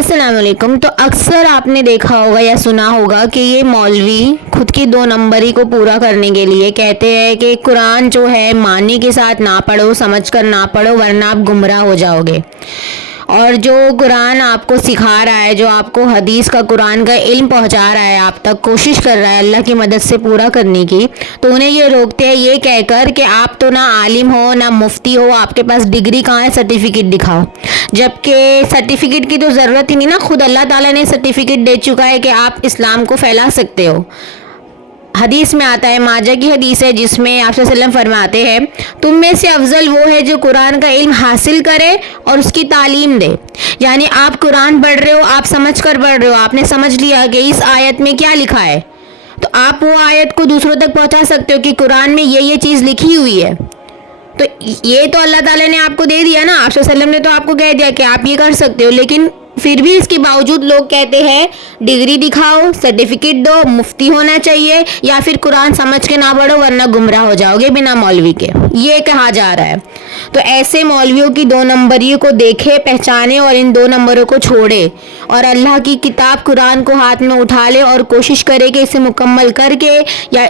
السلام علیکم۔ تو اکثر آپ نے دیکھا ہوگا یا سنا ہوگا کہ یہ مولوی خود کی 2 نمبری کو پورا کرنے کے لیے کہتے ہیں کہ قرآن جو ہے معنی کے ساتھ نہ پڑھو، سمجھ کر نہ پڑھو ورنہ آپ گمراہ ہو جاؤ گے۔ اور جو قرآن آپ کو سکھا رہا ہے، جو آپ کو حدیث کا قرآن کا علم پہنچا رہا ہے، آپ تک کوشش کر رہا ہے اللہ کی مدد سے پورا کرنے کی، تو انہیں یہ روکتے ہیں یہ کہہ کر کہ آپ تو نہ عالم ہو نہ مفتی ہو، آپ کے پاس ڈگری کہاں ہے، سرٹیفکیٹ دکھاؤ۔ جبکہ سرٹیفکیٹ کی تو ضرورت ہی نہیں نا، خود اللہ تعالیٰ نے سرٹیفکیٹ دے چکا ہے کہ آپ اسلام کو پھیلا سکتے ہو۔ حدیث میں آتا ہے، ماجہ کی حدیث ہے، جس میں آپ صلی اللہ علیہ وسلم فرماتے ہیں تم میں سے افضل وہ ہے جو قرآن کا علم حاصل کرے اور اس کی تعلیم دے۔ یعنی آپ قرآن پڑھ رہے ہو، آپ سمجھ کر پڑھ رہے ہو، آپ نے سمجھ لیا کہ اس آیت میں کیا لکھا ہے، تو آپ وہ آیت کو دوسروں تک پہنچا سکتے ہو کہ قرآن میں یہ چیز لکھی ہوئی ہے۔ تو یہ تو اللہ تعالیٰ نے آپ کو دے دیا نا، آپ صلی اللہ علیہ وسلم نے تو آپ کو کہہ دیا کہ آپ یہ کر سکتے ہو، لیکن پھر بھی اس کے باوجود لوگ کہتے ہیں ڈگری دکھاؤ، سرٹیفکیٹ دو، مفتی ہونا چاہیے، یا پھر قرآن سمجھ کے نہ پڑھو ورنہ گمراہ ہو جاؤ گے بنا مولوی کے، یہ کہا جا رہا ہے۔ تو ایسے مولویوں کی 2 نمبری کو دیکھے، پہچانے اور ان 2 نمبروں کو چھوڑے، اور اللہ کی کتاب قرآن کو ہاتھ میں اٹھا لے اور کوشش کرے کہ اسے مکمل کر کے، یا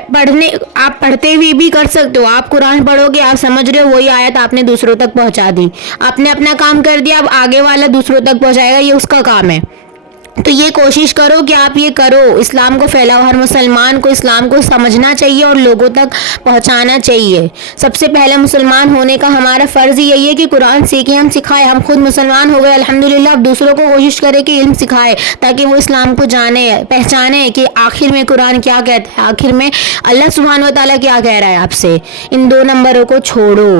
آپ پڑھتے ہوئے بھی کر سکتے ہو، آپ قرآن پڑھو گے، آپ سمجھ رہے ہو، وہی آیت آپ نے دوسروں تک پہنچا دی، آپ نے اپنا کام کر دیا، اب آگے والا دوسروں تک پہنچائے گا، یہ اس کا کام ہے۔ تو یہ کوشش کرو کہ آپ یہ کرو، اسلام کو پھیلاؤ، ہر مسلمان کو اسلام کو سمجھنا چاہیے اور لوگوں تک پہنچانا چاہیے۔ سب سے پہلے مسلمان ہونے کا ہمارا فرض یہی ہے کہ قرآن سیکھیں، ہم سکھائیں، ہم خود مسلمان ہو گئے الحمدللہ، اب دوسروں کو کوشش کرے کہ علم سکھائے تاکہ وہ اسلام کو جانے، پہچانے کہ آخر میں قرآن کیا کہتا ہے، آخر میں اللہ سبحانہ و تعالیٰ کیا کہہ رہا ہے آپ سے۔ ان 2 نمبروں کو چھوڑو۔